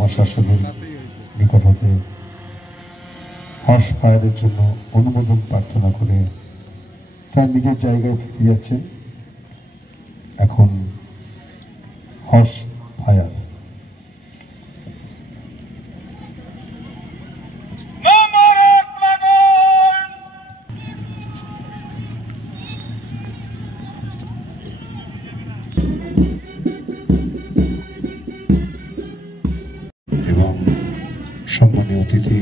আমার শাসকের নিকট হতে হর্স ফায়ারের জন্য অনুমোদন প্রার্থনা করে তার নিজের জায়গায় ফিরে যাচ্ছেন। এখন হর্স ফায়ার এবং সম্মানীয় অতিথি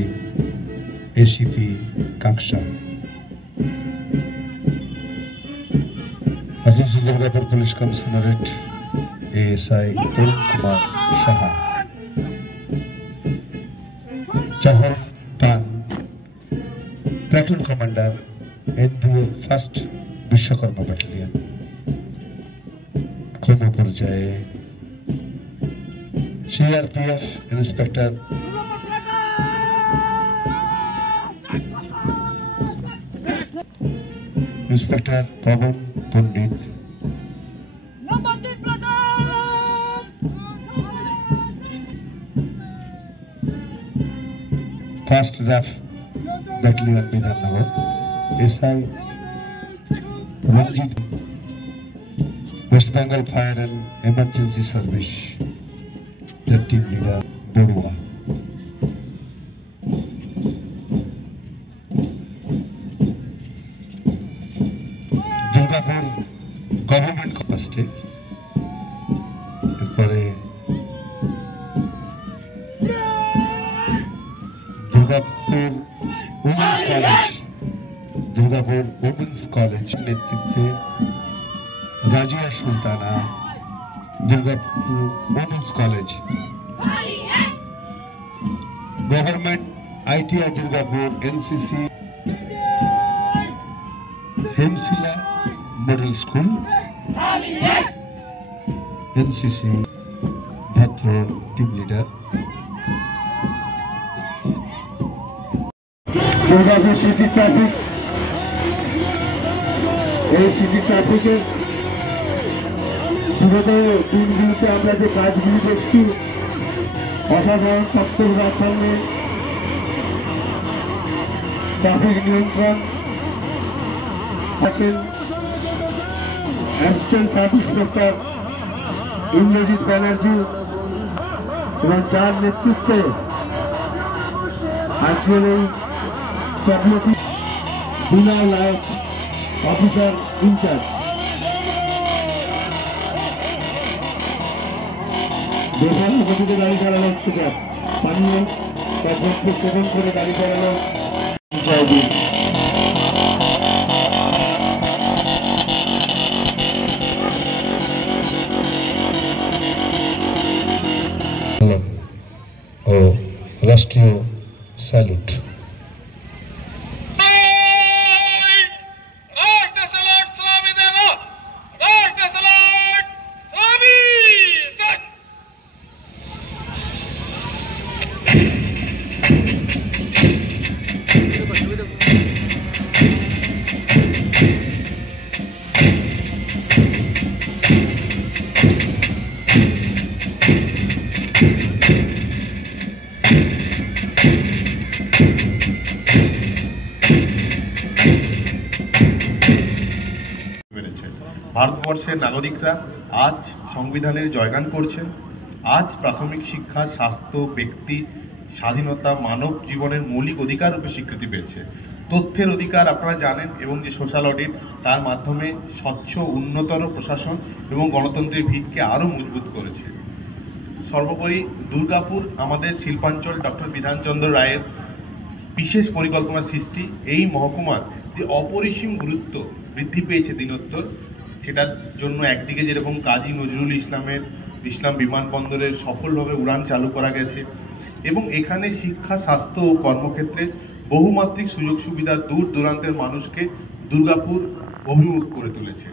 ACP Kaksa, assistant Durgapur police commissionerate ASI Arun Kumar Saha, চাহর পান platoon commander NDA first Vishwakarma battalion, ক্রম পর্যায়ে CRPF inspector Pawan Pandit, first RAF battalion Bidhannagar SI Ranjit, West Bengal fire and emergency service team leader Barua. Durgapur government ফার্স্টে, এরপরে দুর্গাপুর উমেন্স কলেজ নেতৃত্বে Razia Sultana, Durgapur women's college, government ITI Durgapur NCC, Hemshila model school NCC Bhadra team leader. Durgapur city traffic, এই city ট্রাফিকের বিগত দিনগুলিতে আমরা যে কাজগুলি দেখছি, অসাধারণ তৎপরতার সঙ্গে ট্রাফিক নিয়ন্ত্রণ আছেন assistant sub inspector Indrajit Banerjee, এবং যার নেতৃত্বে আজকের এই কর্মটি বিনয় নায়ক অফিসার ইনচার্জ। বেসার গতিতে গাড়ি চালানো হচ্ছে, পানীয় দ্রব্য সেবন করে গাড়ি চালানো ইনচার্জ। ও রাষ্ট্রীয় স্যালুট। ভারতবর্ষের নাগরিকরা আজ সংবিধানের জয়গান করছেন। আজ প্রাথমিক শিক্ষা, স্বাস্থ্য, ব্যক্তি স্বাধীনতা, মানব জীবনের মৌলিক অধিকার রূপে স্বীকৃতি পেয়েছে। তথ্যের অধিকার আপনারা জানেন, এবং যে সোশ্যাল অডিট, তার মাধ্যমে স্বচ্ছ উন্নতর প্রশাসন এবং গণতন্ত্রের ভিতকে আরও মজবুত করেছে। সর্বোপরি দুর্গাপুর আমাদের শিল্পাঞ্চল ডক্টর বিধানচন্দ্র রায়ের বিশেষ পরিকল্পনা সৃষ্টি। এই মহকুমার যে অপরিসীম গুরুত্ব বৃদ্ধি পেয়েছে দিনোত্তর, সেটার জন্য একদিকে যেরকম কাজী নজরুল ইসলাম বিমানবন্দরের সফলভাবে উড়ান চালু করা গেছে, এবং এখানে শিক্ষা, স্বাস্থ্য ও কর্মক্ষেত্রে বহুমাত্রিক সুযোগ সুবিধা দূর দূরান্তের মানুষকে দুর্গাপুর অভিমুখ করে তুলেছে।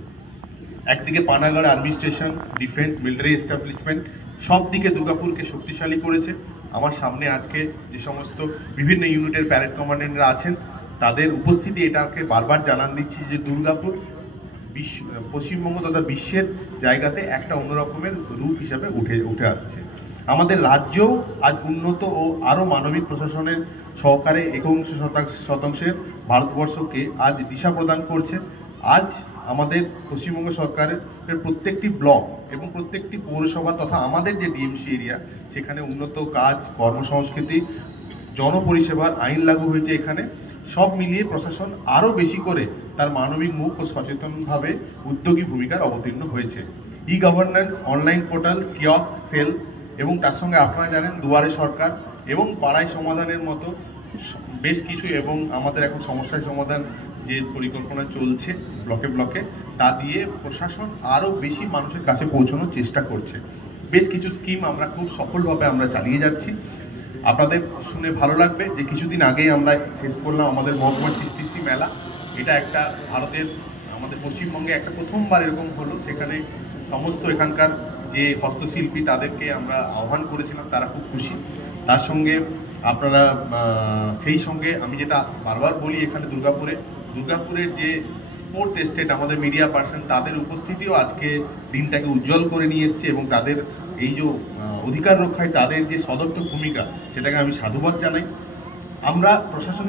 একদিকে Panagarh army station, defence, military establishment সব দিকে দুর্গাপুরকে শক্তিশালী করেছে। আমার সামনে আজকে যে সমস্ত বিভিন্ন ইউনিটের প্যারেড কমান্ডেন্টরা আছেন, তাদের উপস্থিতি এটাকে বারবার জানান দিচ্ছি যে দুর্গাপুর পশ্চিমবঙ্গ তথা বিশ্বের জায়গাতে একটা অন্যরকমের রূপ হিসাবে উঠে আসছে। আমাদের রাজ্যও আজ উন্নত ও আরও মানবিক প্রশাসনের সহকারে 61% ভারতবর্ষকে আজ দিশা প্রদান করছে। আজ আমাদের পশ্চিমবঙ্গ সরকারের প্রত্যেকটি ব্লক এবং প্রত্যেকটি পৌরসভা তথা আমাদের যে ডিএমসি এরিয়া, সেখানে উন্নত কাজ, কর্মসংস্কৃতি, জনপরিষেবার আইন লাগু হয়েছে। এখানে সব মিলিয়ে প্রশাসন আরও বেশি করে তার মানবিক মুখ ও সচেতনভাবে উদ্যোগী ভূমিকার অবতীর্ণ হয়েছে। E governance, online portal, kiosk, cell এবং তার সঙ্গে আপনারা জানেন দুয়ারে সরকার এবং পাড়ায় সমাধানের মতো বেশ কিছু, এবং আমাদের এখন সমস্যার সমাধান যে পরিকল্পনা চলছে ব্লকে ব্লকে, তা দিয়ে প্রশাসন আরও বেশি মানুষের কাছে পৌঁছানোর চেষ্টা করছে। বেশ কিছু স্কিম আমরা খুব সফলভাবে আমরা চালিয়ে যাচ্ছি। আপনাদের শুনে ভালো লাগবে যে কিছুদিন আগেই আমরা শেষ করলাম আমাদের মহকুমা সৃষ্টিশ্রী মেলা। এটা একটা ভারতের, আমাদের পশ্চিমবঙ্গে একটা প্রথমবার এরকম হলো। সেখানে সমস্ত এখানকার যে হস্তশিল্পী তাদেরকে আমরা আহ্বান করেছিলাম, তারা খুব খুশি। তার সঙ্গে আপনারা সেই সঙ্গে আমি যেটা বারবার বলি, এখানে দুর্গাপুরের যে 4th এস্টেট আমাদের মিডিয়া পার্সন, তাদের উপস্থিতিও আজকে দিনটাকে উজ্জ্বল করে নিয়ে এসছে এবং তাদের এই যে অধিকার রক্ষায় তাদের যে সদর্থক ভূমিকা, সেটাকে আমি সাধুবাদ জানাই। আমরা প্রশাসন